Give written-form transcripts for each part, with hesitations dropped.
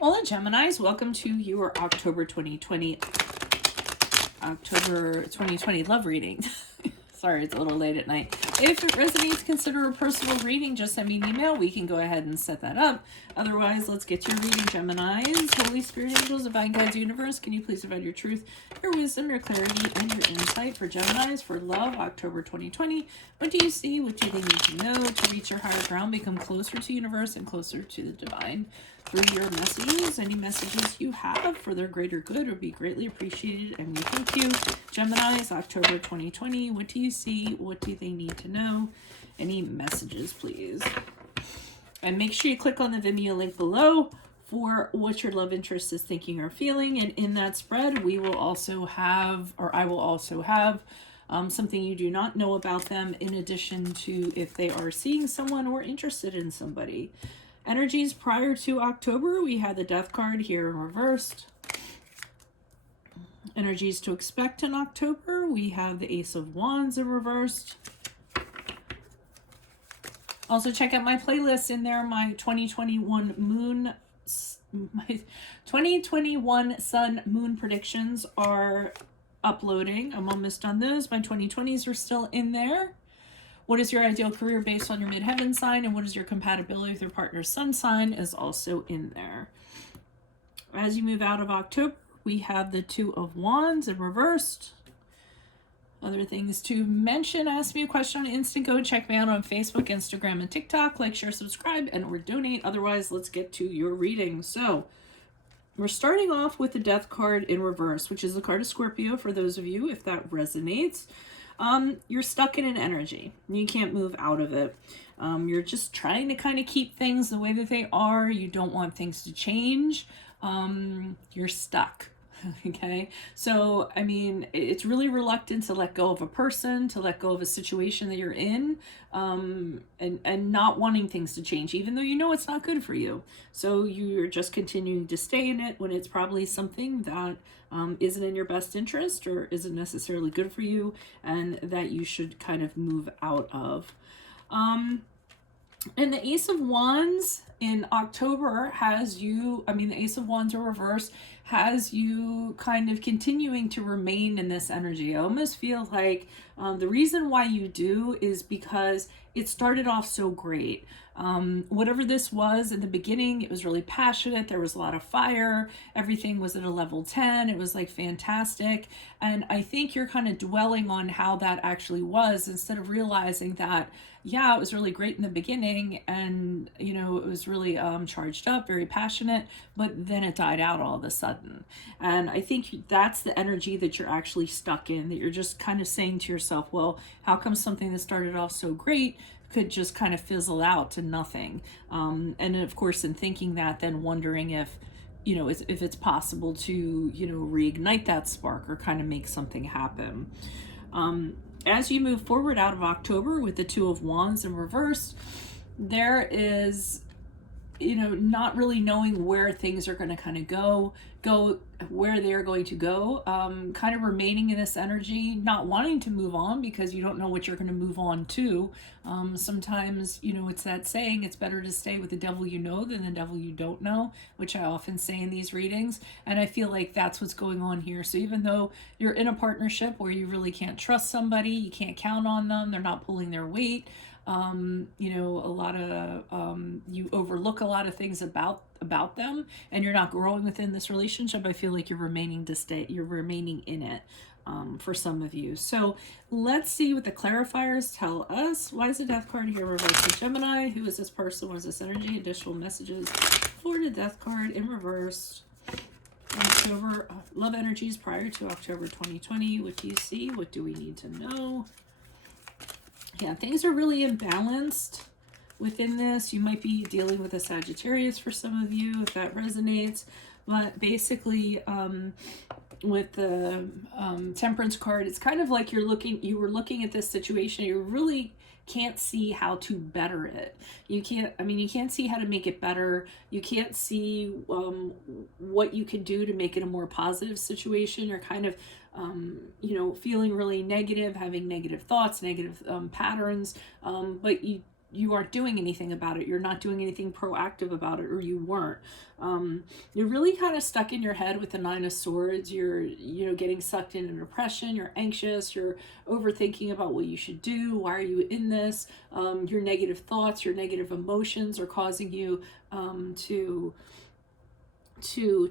Hola Geminis, welcome to your October 2020 love reading. Sorry, it's a little late at night. If it resonates, consider a personal reading. Just send me an email. We can go ahead and set that up. Otherwise, let's get to your reading, Geminis. Holy Spirit, angels, divine guides, universe, can you please provide your truth, your wisdom, your clarity, and your insight for Geminis for love, October 2020? What do you see? What do they need to know to reach your higher ground, become closer to universe and closer to the divine? Through your messages, any messages you have for their greater good would be greatly appreciated, and we thank you. Geminis, October 2020, what do you see? What do they need to know? Any messages, please? And make sure you click on the Vimeo link below for what your love interest is thinking or feeling. And in that spread, we will also have, or I will also have, something you do not know about them, in addition to if they are seeing someone or interested in somebody. Energies prior to October, we had the Death card here in reversed. Energies to expect in October, we have the Ace of Wands in reversed. Also check out my playlist in there, my 2021 Sun Moon predictions are uploading. I'm almost done those. My 2020s are still in there. What is your ideal career based on your midheaven sign, and what is your compatibility with your partner's sun sign is also in there. As you move out of October, we have the Two of Wands in reversed. Other things to mention, ask me a question on Instant. Go check me out on Facebook, Instagram, and TikTok. Like, share, subscribe, and or donate. Otherwise, let's get to your reading. So we're starting off with the Death card in reverse, which is the card of Scorpio for those of you, if that resonates. You're stuck in an energy. You can't move out of it. You're just trying to kind of keep things the way that they are. You don't want things to change. You're stuck. Okay. So, I mean, it's really reluctant to let go of a person, to let go of a situation that you're in, and not wanting things to change, even though you know it's not good for you. So you're just continuing to stay in it when it's probably something that isn't in your best interest or isn't necessarily good for you, and that you should kind of move out of. And the Ace of Wands in October has you, the Ace of Wands in reverse has you kind of continuing to remain in this energy. I almost feel like the reason why you do is because it started off so great. Whatever this was in the beginning, it was really passionate. There was a lot of fire. Everything was at a level 10. It was like fantastic. And I think you're kind of dwelling on how that actually was, instead of realizing that, yeah, it was really great in the beginning, and, you know, it was really charged up, very passionate, but then it died out all of a sudden. And I think that's the energy that you're actually stuck in, that you're just kind of saying to yourself, well, how come something that started off so great could just kind of fizzle out to nothing? And of course, in thinking that, then wondering if, you know, if it's possible to, you know, reignite that spark or kind of make something happen. As you move forward out of October with the Two of Wands in reverse, there is, you know, not really knowing where things are going to kind of go where they're going to go, kind of remaining in this energy, not wanting to move on because you don't know what you're going to move on to. Sometimes, you know, it's that saying, it's better to stay with the devil you know than the devil you don't know, which I often say in these readings. And I feel like that's what's going on here. So even though you're in a partnership where you really can't trust somebody, you can't count on them, they're not pulling their weight, you know, a lot of, you overlook a lot of things about them, and you're not growing within this relationship, I feel like you're remaining in it, for some of you. So let's see what the clarifiers tell us. Why is the Death card here reversed for Gemini? Who is this person? What is this energy? Additional messages for the Death card in reverse. October, love energies prior to October 2020. What do you see? What do we need to know? Yeah, things are really imbalanced within this. You might be dealing with a Sagittarius for some of you, if that resonates. But basically, with the Temperance card, it's kind of like you were looking at this situation, you really can't see how to better it. You can't see how to make it better. You can't see what you can do to make it a more positive situation. You're kind of feeling really negative, having negative thoughts, negative patterns, but you you aren't doing anything about it. You're not doing anything proactive about it, or you weren't. You're really kind of stuck in your head with the Nine of Swords. You're, getting sucked into depression. You're anxious. You're overthinking about what you should do. Why are you in this? Your negative thoughts, your negative emotions are causing you to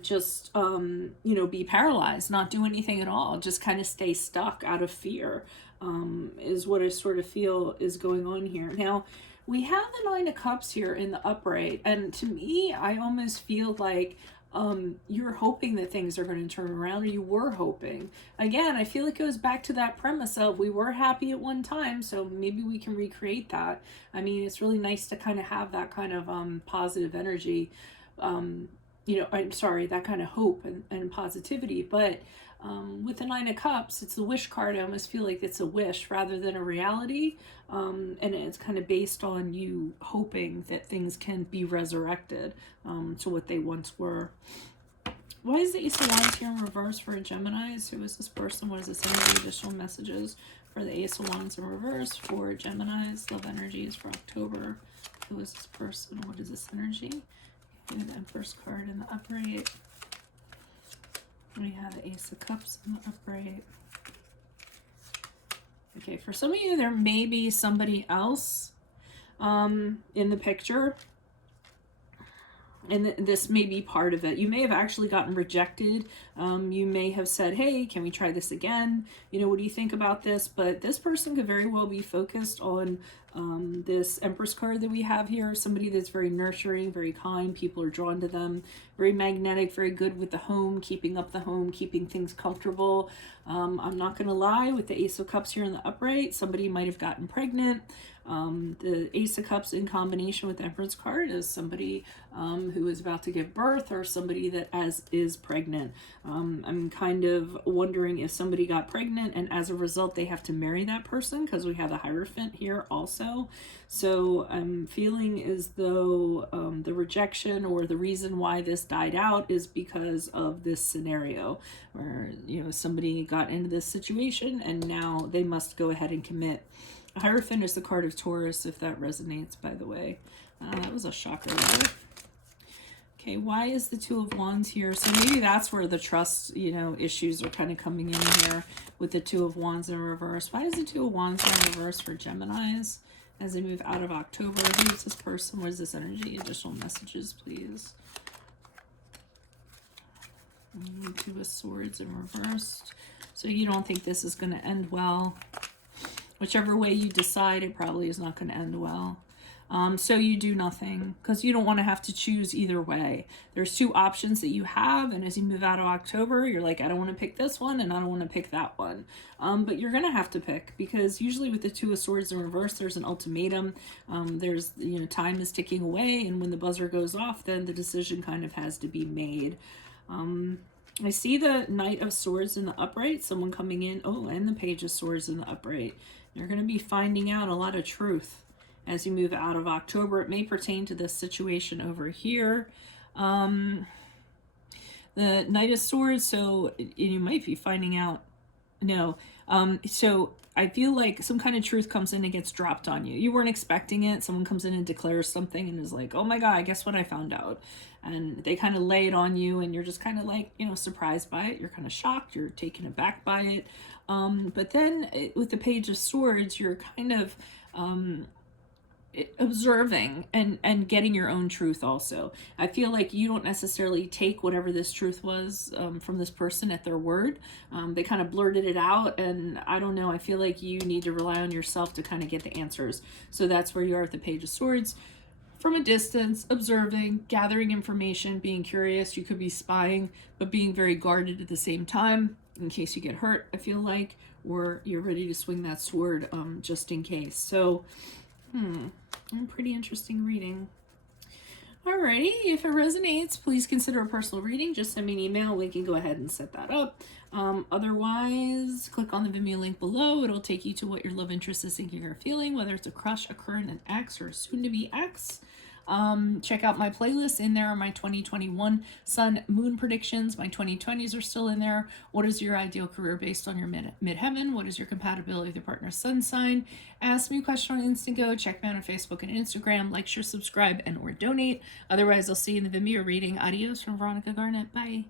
just be paralyzed, not do anything at all, just kind of stay stuck out of fear, is what I sort of feel is going on here. Now we have the Nine of Cups here in the upright, and to me, I almost feel like you're hoping that things are going to turn around, or you were hoping. Again, I feel it goes back to that premise of we were happy at one time, so maybe we can recreate that. I mean, it's really nice to kind of have that kind of positive energy, I'm sorry, that kind of hope and positivity. But with the Nine of Cups, it's the wish card. I almost feel like it's a wish rather than a reality. And it's kind of based on you hoping that things can be resurrected to what they once were. Why is the Ace of Wands here in reverse for Geminis? Who is this person? What is this energy? Additional messages for the Ace of Wands in reverse for Geminis. Love energies for October. Who is this person? What is this energy? We have the Empress card in the upright. We have the Ace of Cups in the upright. Okay, for some of you, there may be somebody else in the picture. And this may be part of it. You may have actually gotten rejected. You may have said, hey, can we try this again? What do you think about this? But this person could very well be focused on this Empress card that we have here. Somebody that's very nurturing, very kind. People are drawn to them. Very magnetic, very good with the home, keeping up the home, keeping things comfortable. I'm not going to lie, with the Ace of Cups here in the upright, somebody might have gotten pregnant. The Ace of Cups in combination with the Empress card is somebody who is about to give birth, or somebody that is pregnant. I'm kind of wondering if somebody got pregnant and as a result they have to marry that person, because we have a Hierophant here also. So I'm feeling as though the rejection or the reason why this died out is because of this scenario where somebody got into this situation and now they must go ahead and commit. Hierophant is the card of Taurus, if that resonates, by the way. That was a shocker there. Okay, why is the Two of Wands here? So maybe that's where the trust, issues are kind of coming in here with the Two of Wands in reverse. Why is the Two of Wands in reverse for Geminis as they move out of October? Who is this person? What is this energy? Additional messages, please. Two of Swords in reverse. So you don't think this is going to end well. Whichever way you decide, it probably is not going to end well. So you do nothing because you don't want to have to choose either way. There's two options that you have, and as you move out of October, you're like, I don't want to pick this one and I don't want to pick that one. But you're going to have to pick, because usually with the Two of Swords in reverse, there's an ultimatum. There's, time is ticking away, and when the buzzer goes off, then the decision kind of has to be made. I see the Knight of Swords in the upright, someone coming in. Oh, and the Page of Swords in the upright. You're going to be finding out a lot of truth as you move out of October. It may pertain to this situation over here. The Knight of Swords, so you might be finding out, so I feel like some kind of truth comes in and gets dropped on you. You weren't expecting it. Someone comes in and declares something and is like, oh my God, guess what I found out? And they kind of lay it on you, and you're just kind of like, surprised by it. You're kind of shocked. You're taken aback by it. But then with the Page of Swords, you're kind of observing and getting your own truth also. I feel like you don't necessarily take whatever this truth was from this person at their word. They kind of blurted it out, and I don't know, I feel like you need to rely on yourself to kind of get the answers. So that's where you are at the Page of Swords. From a distance, observing, gathering information, being curious. You could be spying, but being very guarded at the same time in case you get hurt, I feel like, or you're ready to swing that sword just in case. So, pretty interesting reading. Alrighty, if it resonates, please consider a personal reading. Just send me an email. We can go ahead and set that up. Otherwise, click on the Vimeo link below. It'll take you to what your love interest is thinking or feeling, whether it's a crush, a current, an ex, or a soon-to-be ex. Check out my playlist. In there are my 2021 sun moon predictions. My 2020s are still in there. What is your ideal career based on your midheaven? What is your compatibility with your partner's sun sign? Ask me a question on Instago. Check me out on Facebook and Instagram. Like, share, subscribe, and or donate. Otherwise, I'll see you in the Vimeo reading. Adios from Veronica Garnett. Bye.